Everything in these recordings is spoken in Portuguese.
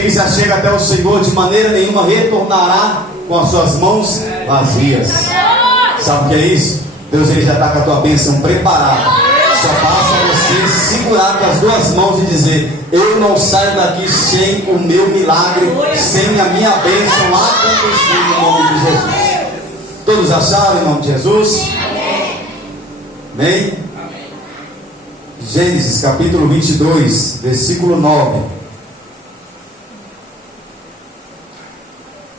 Quem se achega até o Senhor de maneira nenhuma retornará com as suas mãos vazias. Sabe o que é isso? Deus ele já está com a tua bênção preparada. Só basta você segurar com as duas mãos e dizer: eu não saio daqui sem o meu milagre, sem a minha bênção acontecer, em nome de Jesus. Todos acharam em nome de Jesus? Amém? Gênesis capítulo 22, versículo 9.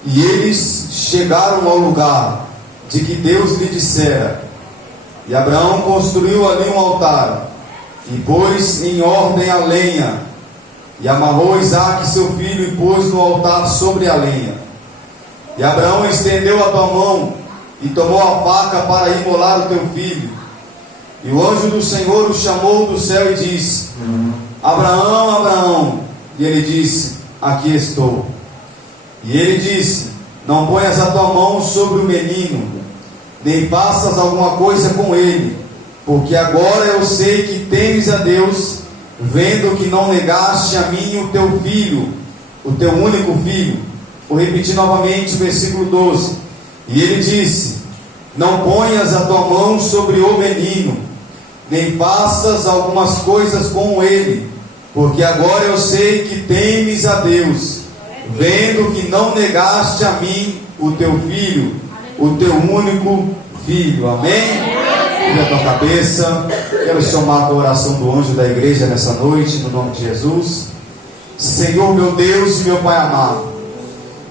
E eles chegaram ao lugar de que Deus lhe dissera, e Abraão construiu ali um altar, e pôs em ordem a lenha, e amarrou Isaque seu filho, e pôs no altar sobre a lenha. E Abraão estendeu a tua mão, e tomou a faca para imolar o teu filho. E o anjo do Senhor o chamou do céu e disse: Abraão, Abraão. E ele disse: aqui estou. E ele disse: não ponhas a tua mão sobre o menino, nem faças alguma coisa com ele, porque agora eu sei que temes a Deus, vendo que não negaste a mim o teu filho, o teu único filho. Vou repetir novamente o versículo 12. E ele disse: não ponhas a tua mão sobre o menino, nem faças algumas coisas com ele, porque agora eu sei que temes a Deus, vendo que não negaste a mim o teu filho, o teu único filho. Amém? Vira a tua cabeça. Quero chamar a tua oração do anjo da igreja nessa noite, no nome de Jesus. Senhor meu Deus e meu Pai amado,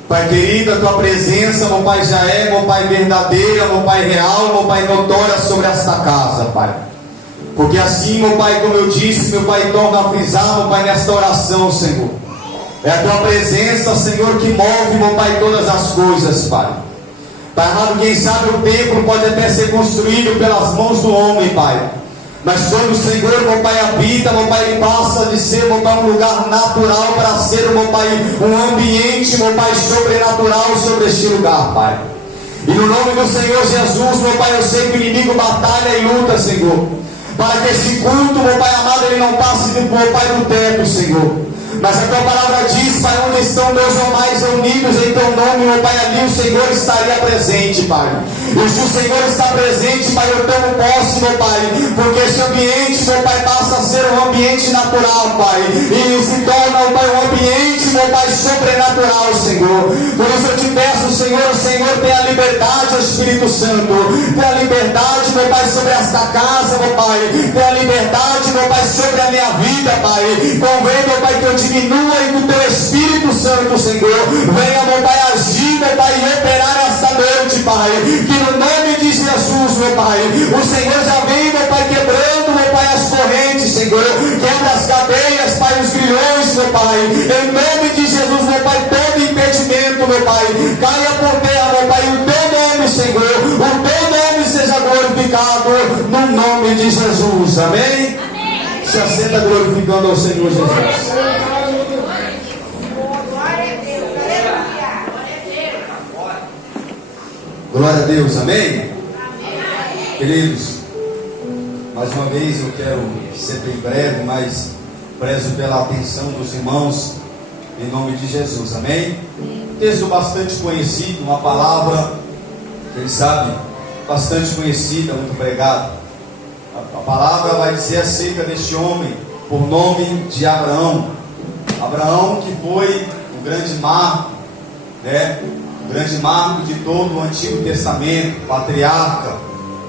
Pai querido, a tua presença, meu Pai, já é, meu Pai, verdadeira, meu Pai, real, meu Pai, notória sobre esta casa, Pai. Porque assim, meu Pai, como eu disse, meu Pai, torna a frisar, meu Pai, nesta oração, Senhor. É a tua presença, Senhor, que move, meu Pai, todas as coisas, Pai. Pai amado, quem sabe o templo pode até ser construído pelas mãos do homem, Pai. Mas quando o Senhor, meu Pai, habita, meu Pai, ele passa de ser, meu Pai, um lugar natural para ser, meu Pai, um ambiente, meu Pai, sobrenatural sobre este lugar, Pai. E no nome do Senhor Jesus, meu Pai, eu sei que o inimigo batalha e luta, Senhor, para que esse culto, meu Pai amado, ele não passe, meu Pai, do teto, Senhor. Mas a tua palavra diz, Pai, onde estão dois ou mais reunidos em teu nome, meu Pai, ali o Senhor estaria presente, Pai. E se o Senhor está presente, Pai, eu tomo posse, meu Pai, porque esse ambiente, meu Pai, passa a ser um ambiente natural, Pai, e se torna, meu Pai, um ambiente, meu Pai, sobrenatural, Senhor. Por isso eu te peço, Senhor, o Senhor tem a liberdade, Espírito Santo, tem a liberdade, meu Pai, sobre esta casa, meu Pai, tem a liberdade, meu Pai, sobre a minha vida, Pai. Convém, meu Pai, que eu diminua e que o teu Espírito Santo, Senhor, venha, meu Pai, agir, meu Pai, e operar esta noite, Pai. Que no nome de Jesus, meu Pai, o Senhor já vem, meu Pai, quebrando, meu Pai, as correntes, Senhor. Quebra as cadeias, Pai, os grilhões, meu Pai. Em nome de Jesus, meu Pai, todo impedimento, meu Pai, caia por terra, meu Pai, o teu nome, Senhor, o teu nome seja glorificado no nome de Jesus. Amém? Amém. Se assenta glorificando ao Senhor Jesus. Glória a Deus, amém? Amém? Queridos, mais uma vez eu quero ser bem breve, mas prezo pela atenção dos irmãos, em nome de Jesus, amém? Texto bastante conhecido, uma palavra, quem sabe, bastante conhecida, muito pregada. A palavra vai dizer acerca deste homem, por nome de Abraão. Abraão que foi o grande marco, né? O grande marco de todo o Antigo Testamento, patriarca,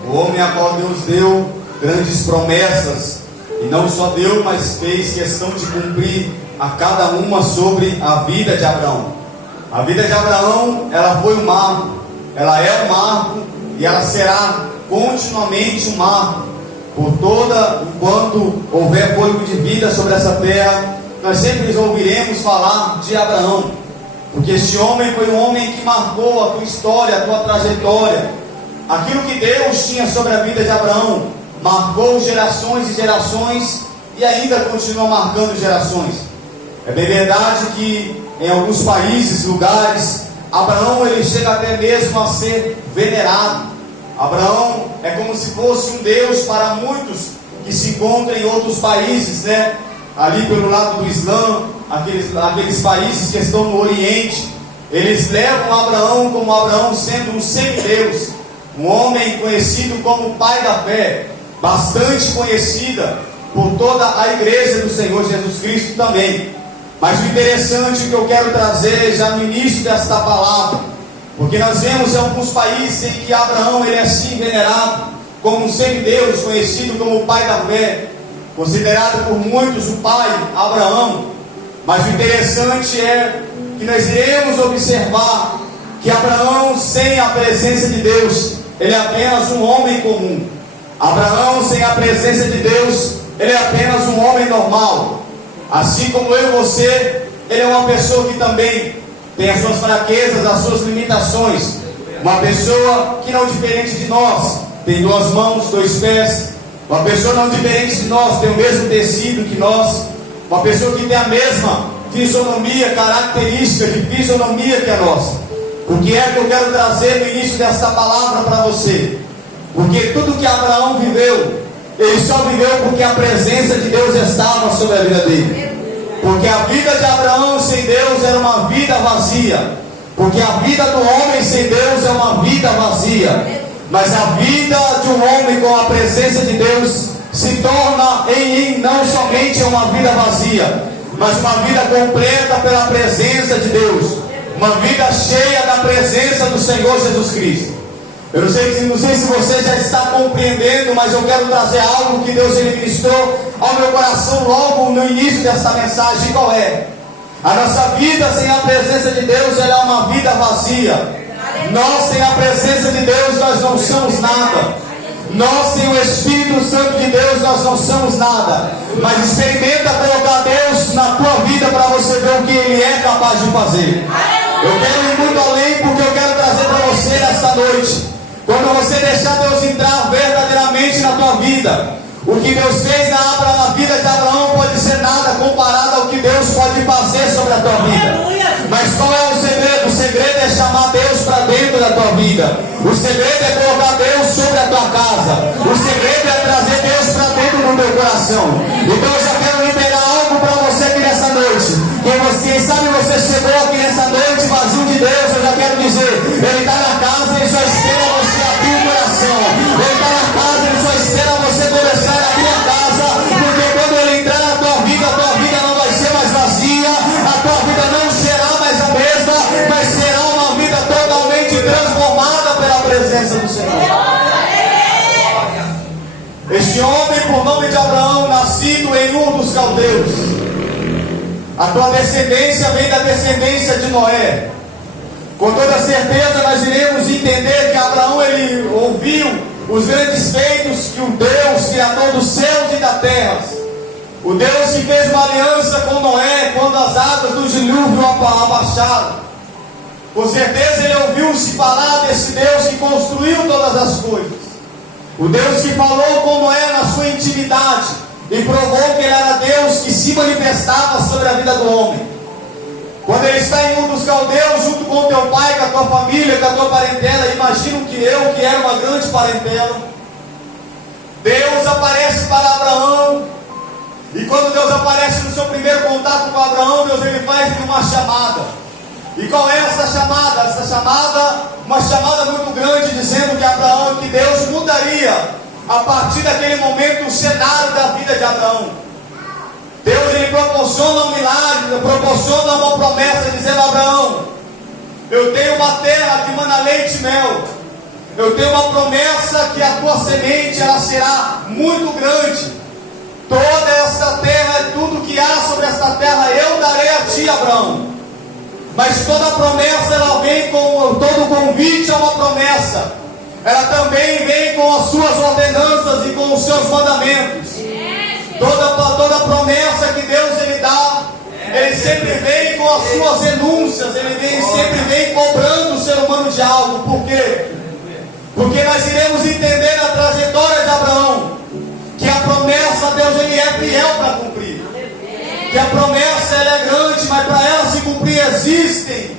o homem a qual Deus deu grandes promessas, e não só deu, mas fez questão de cumprir a cada uma sobre a vida de Abraão. A vida de Abraão, ela foi um marco, ela é um marco, e ela será continuamente um marco, por toda, enquanto houver fôlego de vida sobre essa terra, nós sempre ouviremos falar de Abraão. Porque este homem foi um homem que marcou a tua história, a tua trajetória. Aquilo que Deus tinha sobre a vida de Abraão marcou gerações e gerações, e ainda continua marcando gerações. É bem verdade que em alguns países, lugares, Abraão ele chega até mesmo a ser venerado. Abraão é como se fosse um Deus para muitos que se encontram em outros países, né? Ali pelo lado do Islã, aqueles países que estão no Oriente, eles levam Abraão como Abraão sendo um semideus, um homem conhecido como pai da fé, bastante conhecida por toda a igreja do Senhor Jesus Cristo também. Mas o interessante que eu quero trazer já no início desta palavra, porque nós vemos em alguns países em que Abraão ele é assim venerado como um semideus, conhecido como o pai da fé, considerado por muitos o pai Abraão. Mas o interessante é que nós iremos observar que Abraão, sem a presença de Deus, ele é apenas um homem comum. Abraão, sem a presença de Deus, ele é apenas um homem normal. Assim como eu e você, ele é uma pessoa que também tem as suas fraquezas, as suas limitações. Uma pessoa que não diferente de nós, tem 2 mãos, 2 pés. Uma pessoa não diferente de nós, tem o mesmo tecido que nós. Uma pessoa que tem a mesma fisionomia, característica de fisionomia que a nossa. O que é que eu quero trazer no início desta palavra para você? Porque tudo que Abraão viveu, ele só viveu porque a presença de Deus estava sobre a vida dele. Porque a vida de Abraão sem Deus era uma vida vazia. Porque a vida do homem sem Deus é uma vida vazia. Mas a vida de um homem com a presença de Deus se torna em não somente uma vida vazia, mas uma vida completa pela presença de Deus. Uma vida cheia da presença do Senhor Jesus Cristo. Eu não sei se você já está compreendendo, mas eu quero trazer algo que Deus ele ministrou ao meu coração logo no início dessa mensagem. Qual é? A nossa vida sem a presença de Deus, ela é uma vida vazia. Nós sem a presença de Deus, nós não somos nada. Nós sem o Espírito Santo de Deus, nós não somos nada. Mas experimenta colocar Deus na tua vida para você ver o que Ele é capaz de fazer. Eu quero ir muito além, porque eu quero trazer para você nesta noite. Quando você deixar Deus entrar verdadeiramente na tua vida, o que Deus fez na vida de Abraão pode ser nada comparado ao que Deus pode fazer sobre a tua vida. Mas qual é o segredo? O segredo é chamar Deus para dentro da tua vida. O segredo é colocar Deus sobre a tua casa. O segredo é trazer Deus para dentro do teu coração. Então eu já quero liberar algo para você aqui nessa noite. Quem sabe você chegou aqui nessa noite vazio de Deus, eu já quero dizer, Ele está na casa, Ele só espera você abrir o coração. Ele está na casa, Ele só espera você começar a abrir a casa. Porque quando Ele entrar na tua vida não vai ser mais vazia. A tua vida não será mais a mesma, mas será uma vida totalmente transformada pela presença do Senhor. Este homem, por nome de Abraão, nascido em Ur dos Caldeus. A tua descendência vem da descendência de Noé. Com toda certeza nós iremos entender que Abraão ele ouviu os grandes feitos que o Deus, Criador dos céus e da terra, o Deus que fez uma aliança com Noé quando as águas do dilúvio abaixaram. Com certeza ele ouviu-se falar desse Deus que construiu todas as coisas. O Deus que falou com Noé na sua intimidade e provou que Ele era Deus que se manifestava sobre a vida do homem. Quando ele está em Ur dos Caldeus, junto com o teu pai, com a tua família, com a tua parentela, imagino que era uma grande parentela, Deus aparece para Abraão. E quando Deus aparece no seu primeiro contato com Abraão, Deus ele faz uma chamada. E qual é essa chamada? Essa chamada, uma chamada muito grande, dizendo que Abraão, que Deus mudaria a partir daquele momento o cenário da vida de Abraão. Deus ele proporciona um milagre, proporciona uma promessa, dizendo a Abraão: eu tenho uma terra que mana leite e mel. Eu tenho uma promessa que a tua semente ela será muito grande. Toda esta terra, tudo que há sobre esta terra, eu darei a ti, Abraão. Mas toda promessa ela vem com todo convite a uma promessa. Ela também vem com as suas ordenanças e com os seus mandamentos. Toda promessa que Deus ele dá, ele sempre vem com as suas renúncias. Ele sempre vem cobrando o ser humano de algo. Por quê? Porque nós iremos entender na trajetória de Abraão que a promessa, Deus ele é fiel para cumprir. Que a promessa ela é grande, mas para ela se cumprir existem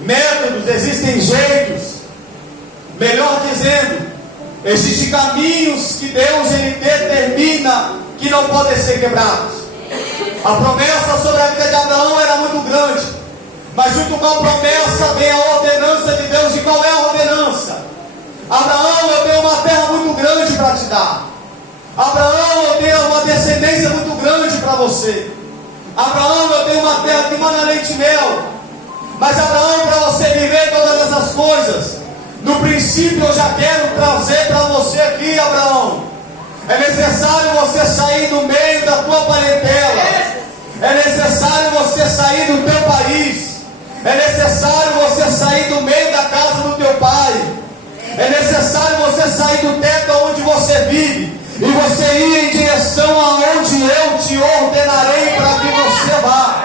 métodos, existem jeitos. Melhor dizendo, existem caminhos que Deus ele determina que não podem ser quebrados. A promessa sobre a vida de Abraão era muito grande, mas junto com a promessa vem a ordenança de Deus. E qual é a ordenança? Abraão, eu tenho uma terra muito grande para te dar. Abraão, eu tenho uma descendência muito grande para você. Abraão, eu tenho uma terra que mana leite e mel. Mas Abraão, para você viver todas essas coisas, no princípio eu já quero trazer para você aqui, Abraão. É necessário você sair do meio da tua parentela. É necessário você sair do teu país. É necessário você sair do meio da casa do teu pai. É necessário você sair do teto onde você vive e você ir em direção aonde eu te ordenarei para que você vá.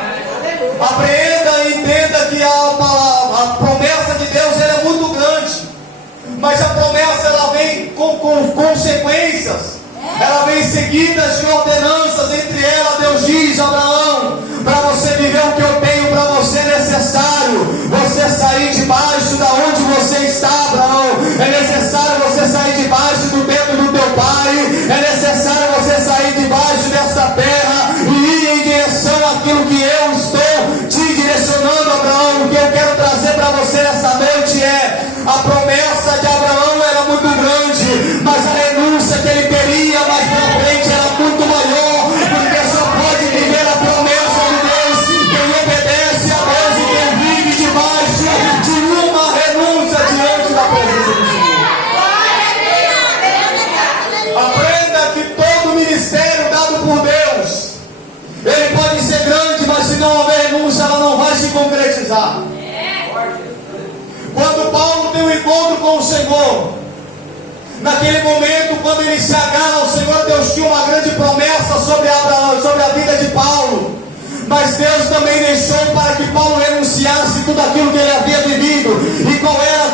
Apreenda e entenda que a promessa de Deus ela é muito grande, mas a promessa ela vem com consequências, ela vem seguida de ordenanças. Entre elas Deus diz: Abraão, para você viver o que eu tenho para você é necessário você sair debaixo da onde você está, Abraão. É necessário você sair debaixo do teto do teu pai. É necessário você sair debaixo dessa terra e ir em direção àquilo que eu estou te direcionando, Abraão. O que eu quero trazer para você nessa noite é: a promessa de Abraão era muito grande, mas a renúncia que ele teria mais para frente era muito maior, porque só pode viver a promessa de Deus quem obedece a Deus e quem vive debaixo de uma renúncia diante da presença de Deus. Aprenda que todo ministério dado por Deus, ele pode ser grande, mas se não houver renúncia, ela não vai se concretizar. Quando Paulo tem um encontro com o Senhor, naquele momento, quando ele se agarra ao Senhor, Deus tinha uma grande promessa sobre a vida de Paulo. Mas Deus também deixou para que Paulo renunciasse tudo aquilo que ele havia vivido. E qual era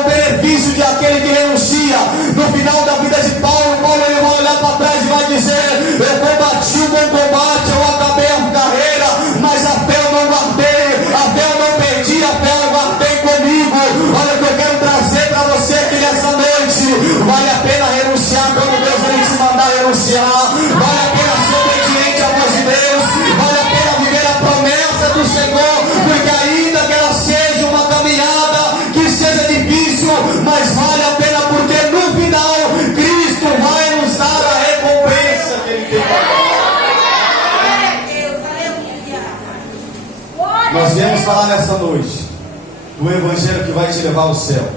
o benefício de aquele que renuncia? No final da vida de Paulo, ele vai olhar para trás e vai dizer: eu combati o bom combate, eu acabei a carreira, mas a fé eu não guardei, a fé eu não perdi, a fé eu guardei comigo. Olha o que eu quero trazer para você aqui nessa noite: vale a pena renunciar quando Deus ele te mandar renunciar. Vale a pena ser obediente à voz de Deus. Vale a pena viver a promessa do Senhor, porque ainda que ela seja uma caminhada que seja difícil, mas vale a pena, porque no final Cristo vai nos dar a recompensa que Ele tem para nós. Nós viemos falar nessa noite do Evangelho que vai te levar ao céu.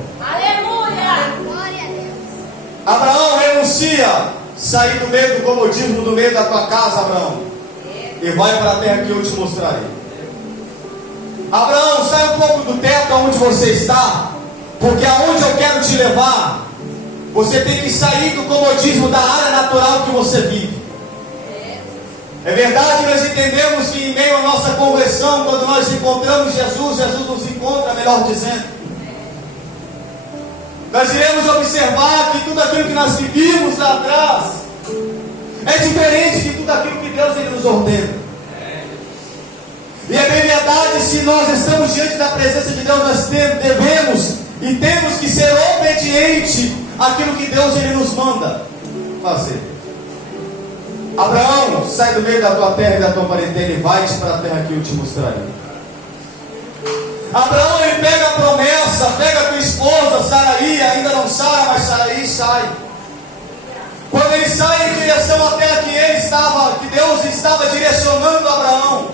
Abraão, renuncia, sair do meio do comodismo, do meio da tua casa, Abraão, e vai para a terra que eu te mostrarei. Abraão, sai um pouco do teto onde você está, porque aonde eu quero te levar, você tem que sair do comodismo da área natural que você vive. É verdade, nós entendemos que em meio à nossa conversão, quando nós encontramos Jesus, Jesus nos encontra, melhor dizendo. Nós iremos observar que tudo aquilo que nós vivíamos lá atrás é diferente de tudo aquilo que Deus ele nos ordena. E é bem verdade, se nós estamos diante da presença de Deus, nós devemos e temos que ser obedientes àquilo que Deus ele nos manda fazer. Abraão, sai do meio da tua terra e da tua parentela e vai-te para a terra que eu te mostrarei. Abraão, ele pega a promessa, pega a tua esposa, Saraí, ainda não Sara, mas Saraí sai. Quando ele sai em direção à terra que Deus estava direcionando Abraão.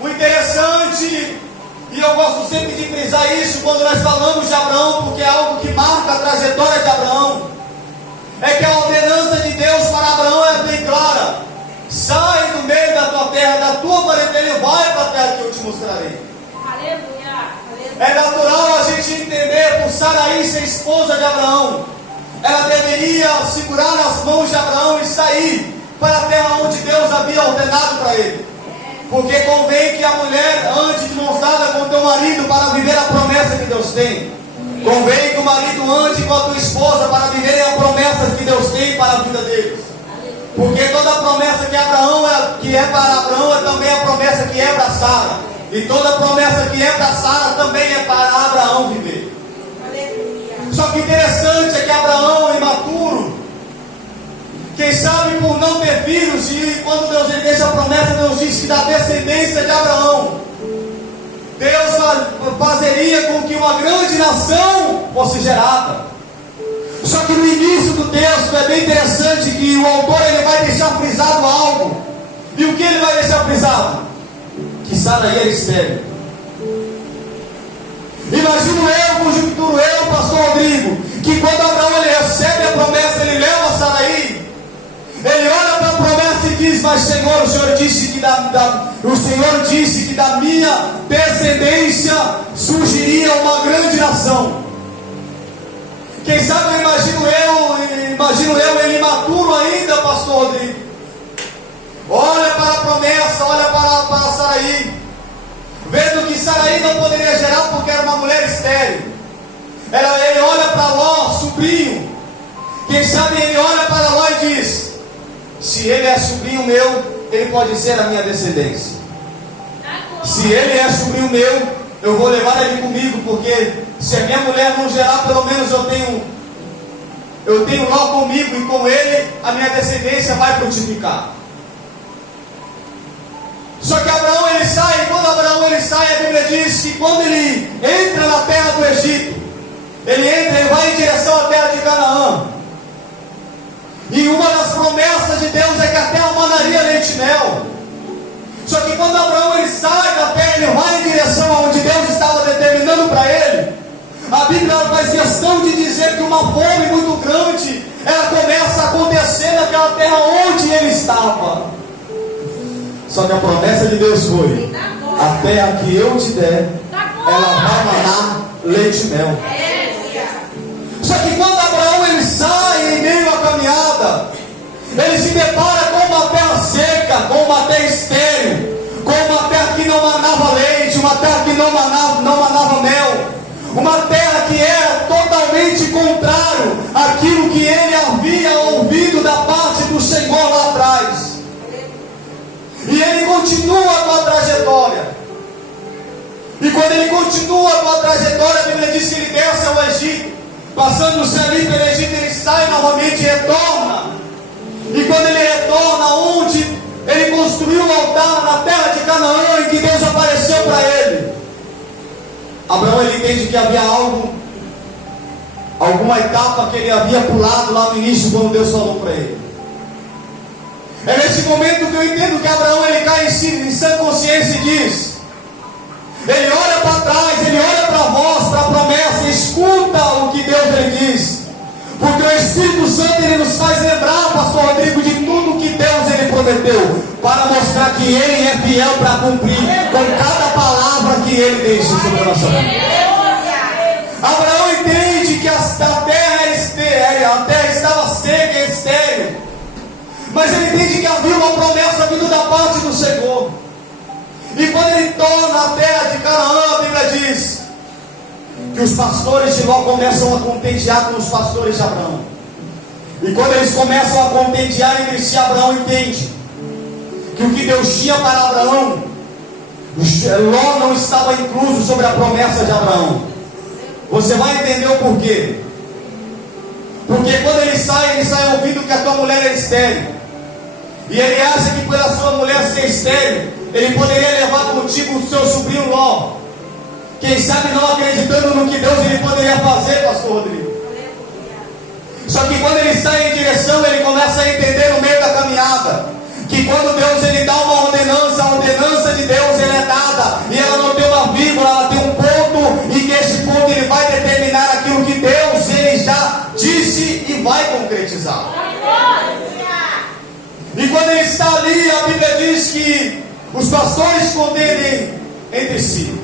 O interessante, e eu gosto sempre de frisar isso quando nós falamos de Abraão, porque é algo que marca a trajetória de Abraão, é que a ordenança de Deus para Abraão é bem clara: sai do meio da tua terra, da tua parentela e vai para a terra que eu te mostrarei. É natural a gente entender, por Saraí ser esposa de Abraão, ela deveria segurar nas mãos de Abraão e sair para a terra onde Deus havia ordenado para ele. Porque convém que a mulher ande de mãos dadas com o teu marido para viver a promessa que Deus tem. Convém que o marido ande com a tua esposa para viverem a promessa que Deus tem para a vida deles. Porque toda a promessa que é para Abraão é também a promessa que é para Sara. E toda a promessa que é para Sara também é para Abraão viver. Só que interessante é que Abraão, imaturo, Quem sabe por não ter filhos, e quando Deus lhe deixa a promessa, Deus diz que da descendência de Abraão, Deus fazeria com que uma grande nação fosse gerada. Só que no início do texto é bem interessante que o autor ele vai deixar frisado algo. E o que ele vai deixar frisado? Que Saraí era estéril. Imagino eu, conjecturo eu, pastor Rodrigo, que quando Abraão ele recebe a promessa, ele leva Saraí. Ele olha para a promessa e diz: mas Senhor, o Senhor disse que da minha descendência surgiria uma grande nação. Quem sabe eu imagino eu, ele imaturo ainda, pastor Rodrigo. Olha para a promessa, olha para Saraí, vendo que Saraí não poderia gerar porque era uma mulher estéril. Ele olha para Ló, sobrinho. Quem sabe ele olha para Ló e diz: se ele é sobrinho meu, ele pode ser a minha descendência. Se ele é sobrinho meu, eu vou levar ele comigo, porque se a minha mulher não gerar, pelo menos eu tenho Ló comigo, e com ele a minha descendência vai frutificar. Só que Abraão ele sai, e quando Abraão ele sai, a Bíblia diz que quando ele entra na terra do Egito, ele vai em direção à terra de Canaã. E uma das promessas de Deus é que a terra manaria leite e mel. Só que quando Abraão ele sai da terra, ele vai em direção aonde Deus estava determinando para ele. A Bíblia faz questão de dizer que uma fome muito grande, ela começa a acontecer naquela terra onde ele estava. Só que a promessa de Deus foi: a terra que eu te der, ela vai manar leite e mel. Só que quando Abraão ele sai em meio à caminhada, ele se depara com uma terra seca, com uma terra estéril, com uma terra que não manava leite, uma terra que não manava mel, uma terra que era totalmente contrário àquilo que ele havia ouvido da parte do Senhor lá atrás. E ele continua a sua trajetória. E quando ele continua a sua trajetória, a Bíblia diz que ele desce ao Egito. Passando-se ali pelo Egito, ele sai novamente e retorna. E quando ele retorna, onde ele construiu um altar na terra de Canaã, em que Deus apareceu para ele, Abraão ele entende que havia alguma etapa que ele havia pulado lá no início, quando Deus falou para ele. É nesse momento que eu entendo que Abraão ele cai em sã consciência e diz: ele olha para trás, ele olha para a voz, para a promessa, escuta o que Deus ele diz. Porque o Espírito Santo ele nos faz lembrar, pastor Rodrigo, de tudo que Deus ele prometeu, para mostrar que ele é fiel para cumprir com cada palavra que ele deixa sobre a nossa vida. Abraão entende que a terra estava seca e estéril, mas ele entende que havia uma promessa vindo da parte do Senhor. E quando ele torna a terra de Canaã, a Bíblia diz que os pastores de Ló começam a contentear com os pastores de Abraão. E quando eles começam a contentear entre si, Abraão entende que o que Deus tinha para Abraão, Ló não estava incluso sobre a promessa de Abraão. Você vai entender o porquê. Porque quando ele sai ouvindo que a tua mulher é estéril. E ele acha que pela sua mulher ser estéril, ele poderia levar contigo o seu sobrinho Ló. Quem sabe não acreditando no que Deus ele poderia fazer, pastor Rodrigo. Só que quando ele sai em direção, ele começa a entender no meio da caminhada, que quando Deus ele dá uma ordenança, a ordenança de Deus ela é dada, e ela não tem uma vírgula, ela tem um ponto, e que esse ponto ele vai determinar aquilo que Deus ele já disse e vai concretizar. E quando ele está ali, a Bíblia diz que os pastores contendem entre si.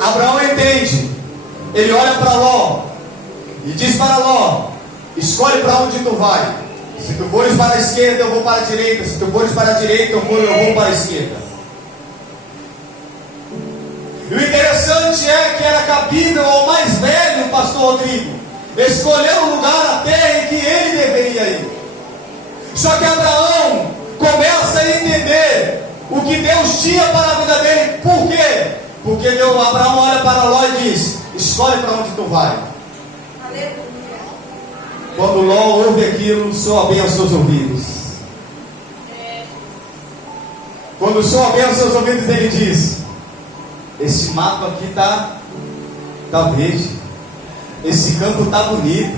Abraão entende, ele olha para Ló e diz para Ló: escolhe para onde tu vai. Se tu fores para a esquerda, eu vou para a direita. Se tu fores para a direita, eu vou para a esquerda. E o interessante é que era cabível ao mais velho, pastor Rodrigo, escolher o lugar, a terra em que ele deveria ir. Só que Abraão começa a entender o que Deus tinha para a vida dele. Por quê? Porque Abraão olha para Ló e diz: escolhe para onde tu vai. Quando Ló ouve aquilo, soa bem aos seus ouvidos. Quando soa bem aos seus ouvidos, ele diz: esse mato aqui tá verde, esse campo tá bonito,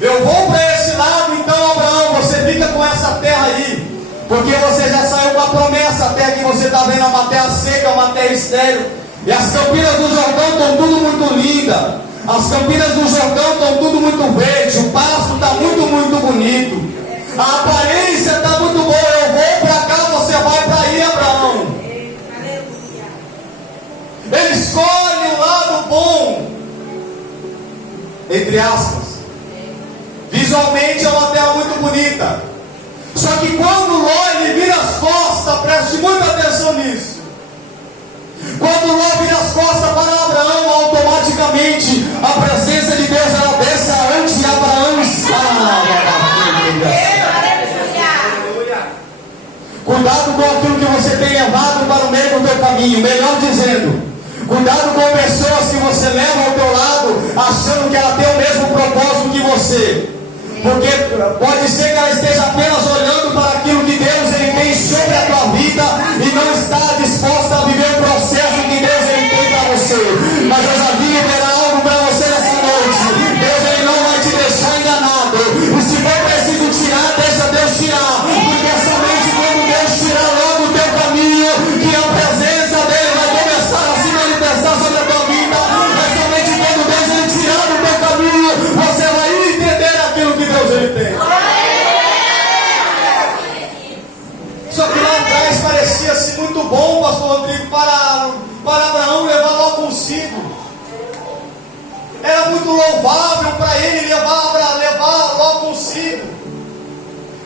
eu vou para esse lado. Então, Abraão, você fica com essa terra aí, porque você já saiu com a promessa. A terra que você está vendo é uma terra seca, uma terra estéril, e as campinas do Jordão estão tudo muito linda. As campinas do Jordão estão tudo muito verde, o pasto está muito, muito bonito, a aparência está muito boa. Eu vou para cá, você vai para aí, Abraão. Ele escolhe o lado bom, entre aspas. Visualmente é uma terra muito bonita. Só que quando Ló ele vira as costas, preste muita atenção nisso. Quando Ló vira as costas para Abraão, automaticamente a presença de Deus ela desce onde Abraão está. Cuidado com aquilo que você tem levado para o meio do teu caminho. Melhor dizendo, cuidado com pessoas que você leva ao teu lado, achando que ela tem o mesmo propósito que você. Porque pode ser que ela esteja apenas olhando para aquilo que Deus ele tem sobre a tua vida e não está disposta a viver o processo que Deus ele tem para você. Mas eu já vim liberar algo para você nessa noite. Deus ele não vai te deixar enganado. E se for preciso tirar, deixa Deus tirar. Porque é somente quando Deus tirar logo o teu caminho que a presença dele vai começar a se manifestar sobre a tua vida. É somente quando Deus ele tirar do teu caminho, você vai entender aquilo que Deus ele tem. Só que lá atrás parecia-se muito bom, pastor Rodrigo, para Abraão levar Ló consigo. Era muito louvável para ele levar Ló consigo,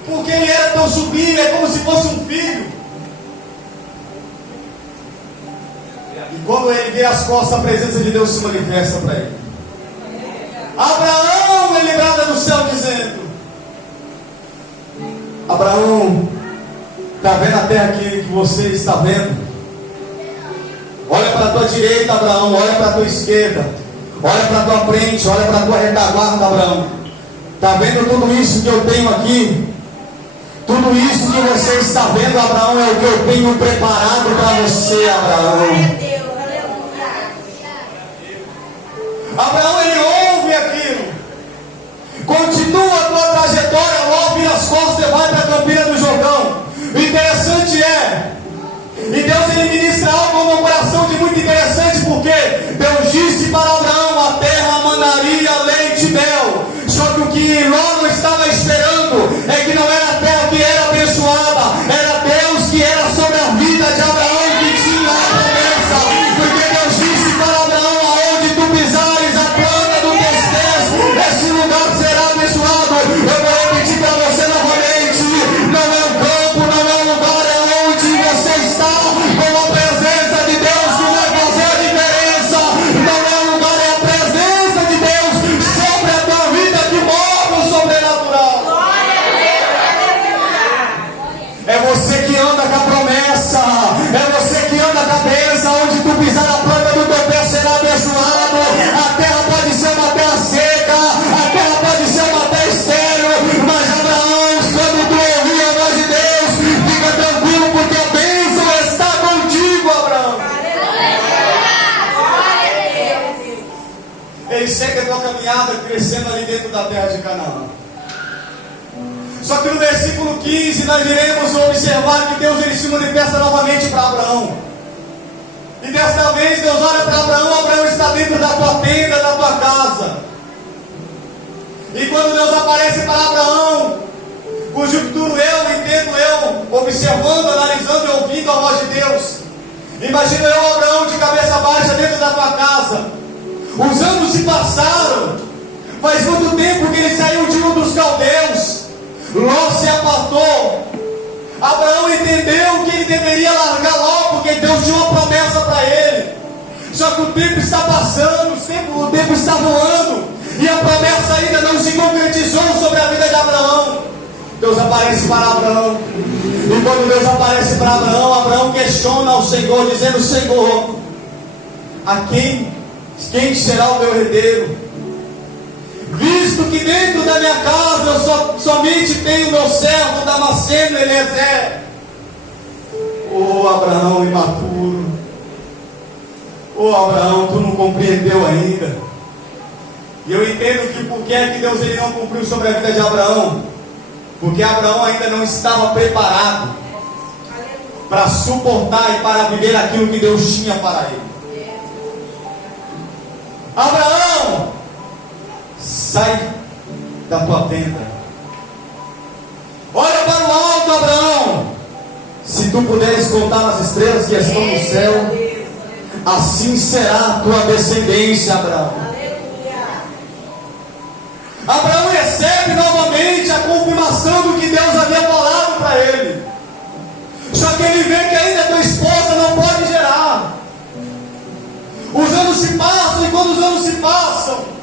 porque ele era teu sobrinho, é como se fosse um filho. E quando ele vê as costas, a presença de Deus se manifesta para ele. Abraão, ele brada no céu dizendo: Abraão, está vendo a terra que você está vendo? Olha para a tua direita, Abraão, olha para a tua esquerda, olha para a tua frente, olha para a tua retaguarda, Abraão. Está vendo tudo isso que eu tenho aqui? Tudo isso que você está vendo, Abraão, é o que eu tenho preparado para você, Abraão. Abraão, ele ouve aquilo. Continua a tua trajetória, Ló vira as costas e vai para a campina do Jordão. O interessante é, e Deus ele ministra algo no coração de muito interessante, porque Deus disse para Abraão: a terra mandaria leite e mel. Só que o que Ló não estava esperando é que não era a terra que era abençoada, era Deus que era sobre a vida de Abraão que tinha a promessa. Porque Deus disse para Abraão: aonde tu pisares a planta dos teus pés, esse lugar será abençoado. Eu vou repetir para você novamente: não é o campo, não é o lugar, é onde você está com a presença de Deus que vai fazer a diferença. Não é o lugar, é a presença de Deus sobre a tua vida que move o sobrenatural. É você que anda com a promessa, é você que anda com a bênção. Onde tu pisar a planta do teu pé será abençoado. A terra pode ser uma terra seca, a terra pode ser uma terra estéril, mas Abraão, quando tu ouvir a voz de Deus, fica tranquilo, porque a bênção está contigo, Abraão. Ele segue a tua caminhada crescendo ali dentro da terra de Canaã. Só que no versículo 15 nós iremos observar que Deus ele se manifesta novamente para Abraão. E desta vez Deus olha para Abraão, Abraão está dentro da tua tenda, da tua casa. E quando Deus aparece para Abraão, cujo futuro eu entendo, observando, analisando e ouvindo a voz de Deus, imagina eu, Abraão, de cabeça baixa dentro da tua casa. Os anos se passaram, faz muito tempo que ele saiu de um dos caldeus. Ló se apartou. Abraão entendeu que ele deveria largar Ló, porque Deus tinha uma promessa para ele. Só que o tempo está passando, o tempo está voando, e a promessa ainda não se concretizou sobre a vida de Abraão. Deus aparece para Abraão, e quando Deus aparece para Abraão, Abraão questiona ao Senhor, dizendo: Senhor, a quem será o meu herdeiro? visto que dentro da minha casa eu somente tenho meu servo Damasceno Eliezer. Oh, Abraão imaturo. Oh, Abraão, tu não compreendeu ainda. E eu entendo que por que é que Deus ele não cumpriu sobre a vida de Abraão? Porque Abraão ainda não estava preparado para suportar e para viver aquilo que Deus tinha para ele. Abraão, sai da tua tenda. Olha para o alto, Abraão. Se tu puderes contar as estrelas que estão no céu, assim será a tua descendência, Abraão. Abraão recebe novamente a confirmação do que Deus havia falado para ele. Só que ele vê que ainda a tua esposa não pode gerar. Os anos se passam, e quando os anos se passam,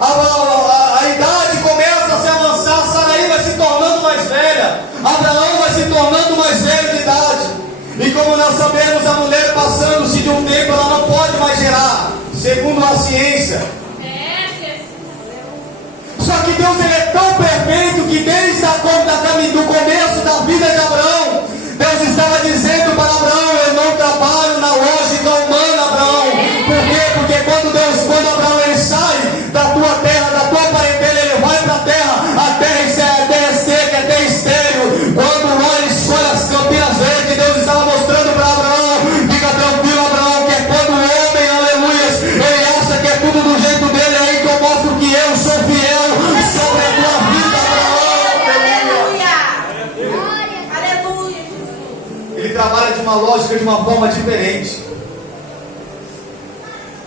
a idade começa a se avançar. Sarai vai se tornando mais velha, Abraão vai se tornando mais velho de idade. E como nós sabemos, a mulher passando-se de um tempo, ela não pode mais gerar, segundo a ciência. Só que Deus ele é tão perfeito que desde do começo da vida de Abraão, Deus estava dizendo para Abraão: eu não trabalho na lógica humana, Abraão. Por quê? Porque quando Abraão ele sai da tua terra, da tua parentela, ele vai para a terra é seca, é terra estéril. Quando lá ele escolhe as campinas verdes, Deus estava mostrando para Abraão: fica tranquilo, Abraão, que é quando o homem, aleluias, ele acha que é tudo do jeito dele, é aí que eu mostro que eu sou fiel sobre a tua vida, Abraão. Ele trabalha de uma lógica, de uma forma diferente.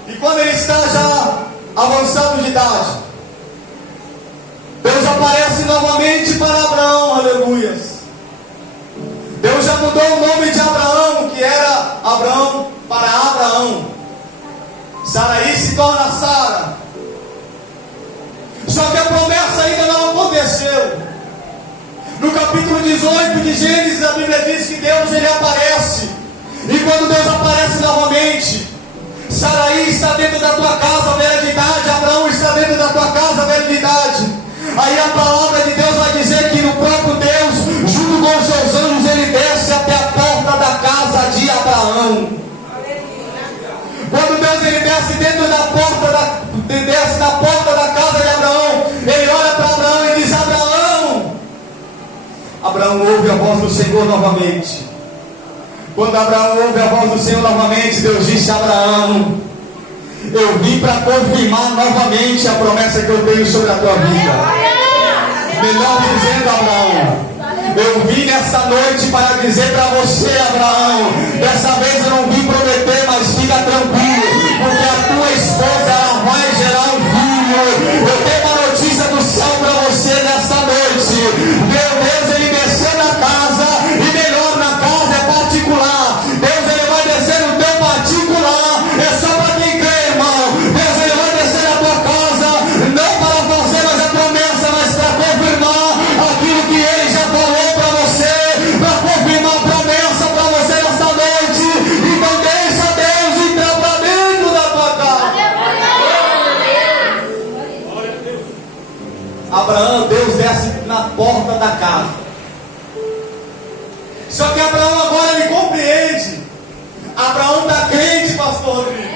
E quando ele está já avançado de idade, Deus aparece novamente para Abraão, aleluias. Deus já mudou o nome de Abraão, que era Abraão, para Abraão. Sarai se torna Sara. Só que a promessa ainda não aconteceu. No capítulo 18 de Gênesis, a Bíblia diz que Deus ele aparece. E quando Deus aparece novamente, Sarai está dentro da tua casa, velha de idade. Abraão está dentro da tua casa, velha de idade. Aí a palavra de Deus vai dizer que no próprio Deus, junto com os seus anjos, ele desce até a porta da casa de Abraão. Quando Deus ele desce dentro da porta da casa de Abraão, ele olha para Abraão e diz: Abraão. Abraão ouve a voz do Senhor novamente. Quando Abraão ouve a voz do Senhor novamente, Deus disse: Abraão, eu vim para confirmar novamente a promessa que eu tenho sobre a tua vida. Melhor dizendo, Abraão, eu vim nessa noite para dizer para você, Abraão, dessa vez eu não vim prometer, mas fica tranquilo, porque a tua esposa ela vai gerar um filho. Eu tenho uma notícia do céu para você nessa noite. Meu Deus, ele desceu na casa, e melhor, na casa é particular. Deus ele vai descer no teu particular, é só para quem crê, irmão. Deus ele vai descer na tua casa, não para fazer mais a promessa, mas para confirmar aquilo que ele já falou para você, para confirmar a promessa para você nessa noite. Então deixa Deus entrar para dentro da tua casa. Abraão, Deus desce na porta da casa. Só que Abraão agora ele compreende. Abraão está crente, pastor Rodrigo.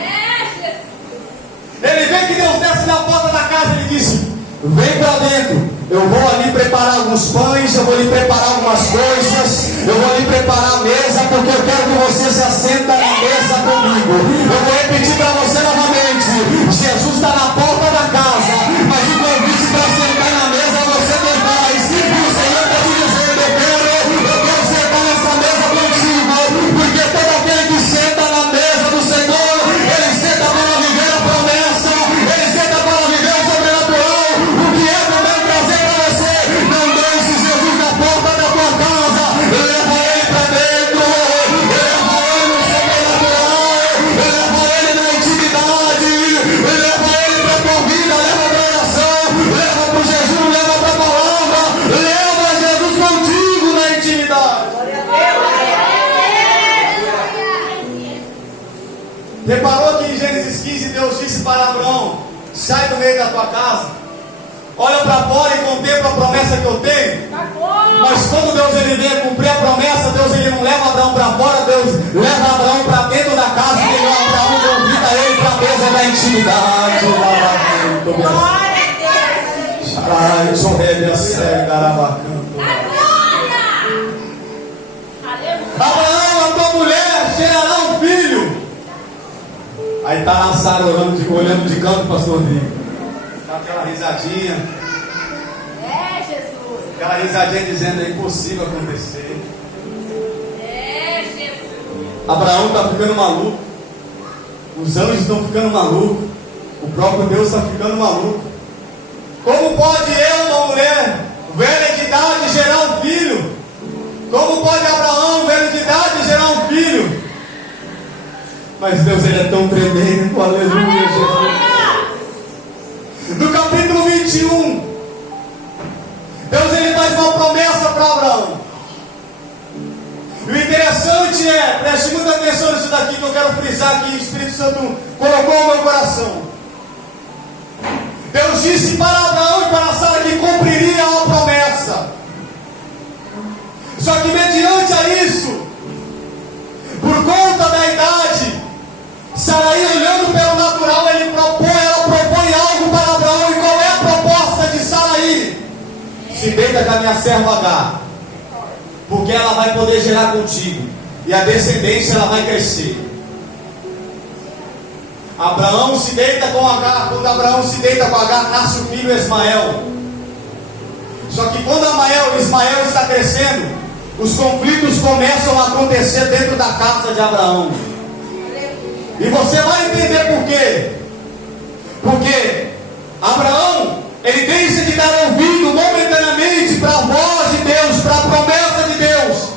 Ele vê que Deus desce na porta da casa e ele disse: vem para dentro, eu vou ali preparar alguns pães, eu vou lhe preparar algumas coisas, eu vou lhe preparar a mesa, porque eu quero que você se assenta na mesa comigo. Eu vou repetir para você novamente: Jesus está na porta da casa, mas o convite para sentar na mesa você tem faz. E o Senhor está te dizendo: eu quero sentar nessa mesa contigo, porque todo aquele que senta na mesa do Senhor, ele senta para viver a promessa, ele senta para viver o sobrenatural. O que é que eu venho trazer para você? Não deixe Jesus na porta da tua casa, leva ele para dentro, leva ele no sobrenatural, leva ele na intimidade, leva ele para a tua vida, leva para a oração, leva para o jejum, leva para a palavra, leva Jesus contigo na intimidade. Reparou que em Gênesis 15 Deus disse para Abraão: sai do meio da tua casa, olha para fora e contempla a promessa que eu tenho. Mas quando Deus ele vem cumprir a promessa, Deus ele não leva Abraão para fora, Deus leva Abraão para dentro da casa e Abraão convida ele para a mesa da intimidade. Abraão, a tua mulher gerará um filho. Aí está na Sara olhando de canto, pastor Rodrigo. Dá aquela risadinha. É, Jesus. Aquela risadinha dizendo é impossível acontecer. É, Jesus. Abraão está ficando maluco. Os anjos estão ficando malucos. O próprio Deus está ficando maluco. Como pode eu, uma mulher velha de idade, gerar um filho? Como pode Abraão, velho de idade, gerar um filho? Mas Deus ele é tão tremendo. Aleluia, Jesus. No capítulo 21, Deus ele faz uma promessa para Abraão. E o interessante é, preste muita atenção nisso daqui que eu quero frisar aqui, o Espírito Santo colocou no meu coração. Deus disse para Abraão e para Sara que cumpriria a promessa. Só que mediante a isso, por conta da idade, Sarai olhando pelo natural, ela propõe algo para Abraão. E qual é a proposta de Sarai? Se deita com a minha serva Agar, porque ela vai poder gerar contigo, e a descendência ela vai crescer. Abraão se deita com Agar. Quando Abraão se deita com Agar, nasce o filho Ismael. Só que quando Ismael está crescendo, os conflitos começam a acontecer dentro da casa de Abraão. E você vai entender por quê. Porque Abraão, ele deixa de dar ouvido momentaneamente para a voz de Deus, para a promessa de Deus,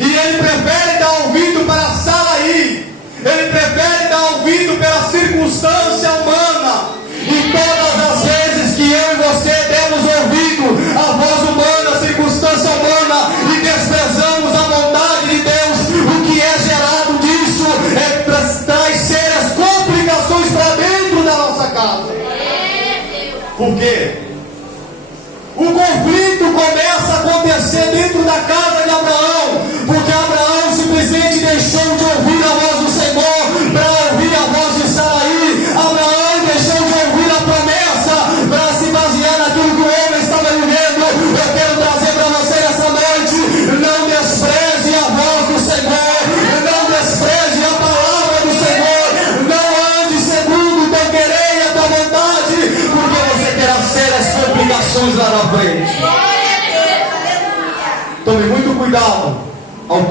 e ele prefere dar ouvido para Sarai. Ele prefere dar ouvido pela circunstância humana. E todas as vezes que eu e você demos ouvido à voz humana, à circunstância humana, e desprezamos a vontade de Deus, o que é gerado disso traz sérias complicações para dentro da nossa casa. Por quê? O conflito começa a acontecer dentro da casa de Abraão, porque Abraão simplesmente deixou de ouvir a voz do Senhor para ouvir a voz de Sarai. Abraão deixou de ouvir a promessa para se basear naquilo que o homem estava vivendo. Eu quero trazer para você nessa noite: não despreze a voz do Senhor, não despreze a palavra do Senhor, não ande segundo o teu querer e a tua vontade, porque você terá sérias complicações lá na frente. Tome muito cuidado ao tomar